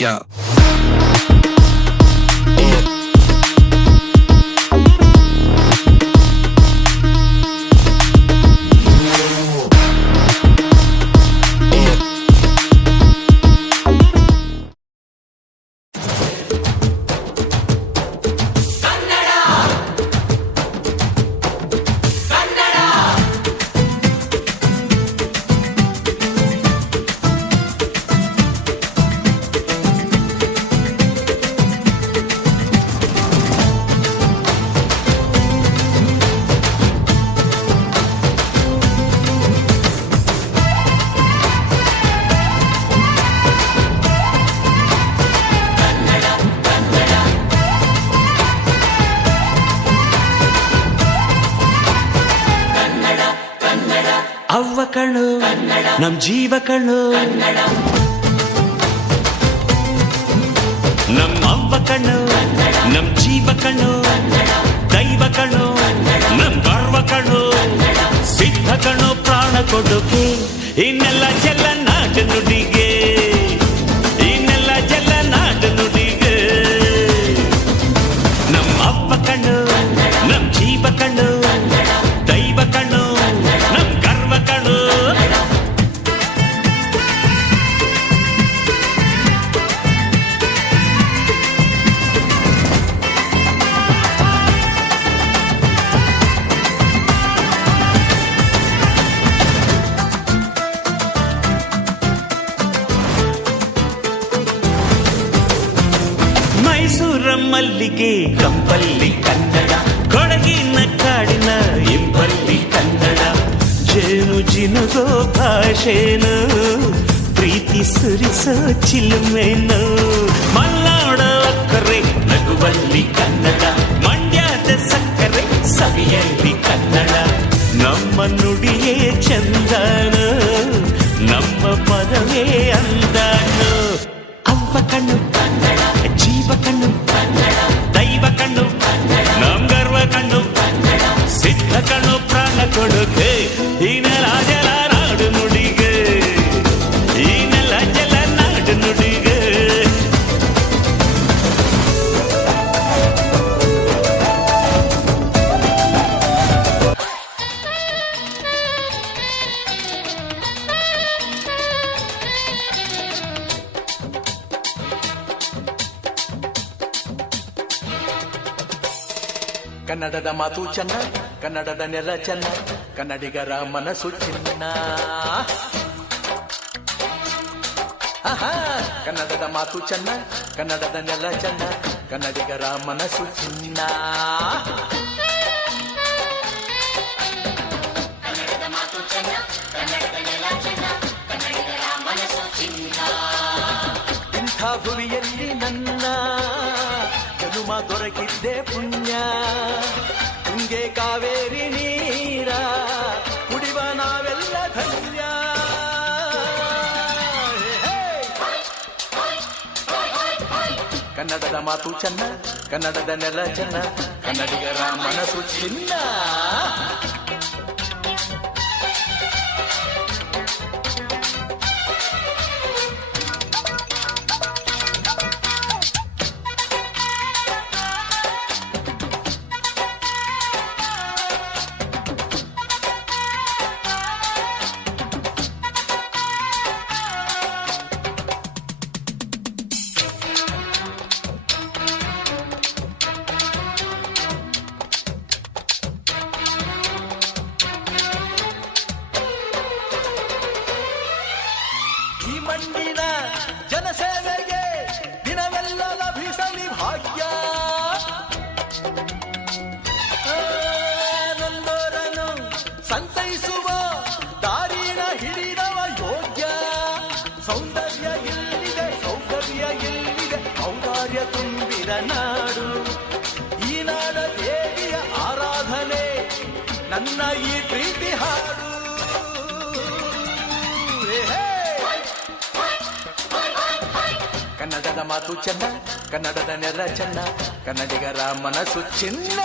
Yeah. ಅವ್ವ ಕಣ್ಣು ನಮ್ ಜೀವ ಕಣ್ಣು, ನಮ್ ಅವ್ವ ಕಣ್ಣು ನಮ್ ಜೀವ ಕಣ್ಣು, ದೈವ ಕಣ್ಣು ನಮ್ ಗರ್ವ ಕಣ್ಣು, ಸಿದ್ಧ ಕಣ್ಣು ಪ್ರಾಣ ಕೊಡೋಕೆ ಇನ್ನೆಲ್ಲ ಚೆಲ್ಲ ನಾಡು ನುಡಿಗೆ, ಇನ್ನೆಲ್ಲ ಚೆಲ್ಲ ನಾಡು ನುಡಿಗೆ. ನಮ್ ಅವ್ವ ಕಣ್ಣು ನಮ್ ಜೀವ ಕಣ್ಣು, ದೈವ ಕಣ್ಣು ನಮ್ ಗರ್ವ ಕಣ್ಣು. ಮೈಸೂರ ಮಲ್ಲಿಗೆ ಕಂಪಲ್ಲಿ ಕನ್ನಡ, ಕೊಡಗಿನ ಕಾಡಿನ ಇಂಪಲ್ಲಿ ಕನ್ನಡ, ಜೇನು ಜಿನುಗೋ ಭಾಷೆನು ಪ್ರೀತಿ ಸುರಿಸೋ ಚಿಲುಮೆನು, ಮಲ್ನಾಡ ಅಕ್ಕರೆ ನಗುವಲ್ಲಿ ಕನ್ನಡ, ಮಂಡ್ಯದ ಸಕ್ಕರೆ ಸವಿಯಲ್ಲಿ ಕನ್ನಡ, ನಮ್ಮ ನುಡಿಯೇ ಚಂದನು, ನಮ್ಮ ಪದವೇ ಅಂದನು. ಅವ್ವ ಕಣ್ಣು ಜೀವ ಕಣ್ಣು, ದೈವ ಕಣ್ಣು ನಮ್ ಗರ್ವ ಕಣ್ಣು, ಸಿದ್ಧ ಕಣ್ಣು ಪ್ರಾಣ ಕೊಡುಗೆ ಈ ನೆಲ ಜಲ ನಾಡು ನುಡಿಗೆ, ಈ ನೆಲ ಜಲ ನಾಡು ನುಡಿಗೆ. ಕನ್ನಡದ ಮಾತು ಚೆನ್ನ, ಕನ್ನಡದ ನೆಲ ಚೆನ್ನ, ಕನ್ನಡಿಗರ ಮನಸ್ಸು ಚಿನ್ನ. ಕನ್ನಡದ ಮಾತು ಚೆನ್ನ, ಕನ್ನಡದ ನೆಲ ಚೆನ್ನ, ಕನ್ನಡಿಗರ ಮನಸ್ಸು ಚಿನ್ನ. ಇಂಥ ಭುವಿಯಲ್ಲಿ ನನ್ನ ಜನುಮ ದೊರಕಿದ್ದೆ ಪುಣ್ಯ, ತುಂಗೆ ಕಾವೇರಿ ನೀರ ಕುಡಿವ ನಾವೆಲ್ಲ ಧನ್ಯ. ಕನ್ನಡದ ಮಾತು ಚೆನ್ನ, ಕನ್ನಡದ ನೆಲ ಚೆನ್ನ, ಕನ್ನಡಿಗರ ಮನಸ್ಸು ಚಿನ್ನ. ಈ ಮಣ್ಣಿನ ಜನಸೇವೆಗೆ ದಿನವೆಲ್ಲ ಲಭಿಸಲಿ ಭಾಗ್ಯ, ನೊಂದೋರನು ಸಂತೈಸುವ ದಾರಿನ ಹಿಡಿದವ ಯೋಗ್ಯ. ಸೌಂದರ್ಯ ಇಲ್ಲಿದೆ, ಸೌಕರ್ಯ ಇಲ್ಲಿದೆ, ಔದಾರ್ಯ ತುಂಬಿದ ನಾಡು ಈ ನಾಡ ದೇವಿಯ ಆರಾಧನೆ, ನನ್ನ ಈ ಪ್ರೀತಿ ಹಾಡು. ಕನ್ನಡದ ಮಾತು ಚೆನ್ನ, ಕನ್ನಡದ ನೆಲ ಚೆನ್ನ, ಕನ್ನಡಿಗರ ಮನಸ್ಸು ಚಿನ್ನ.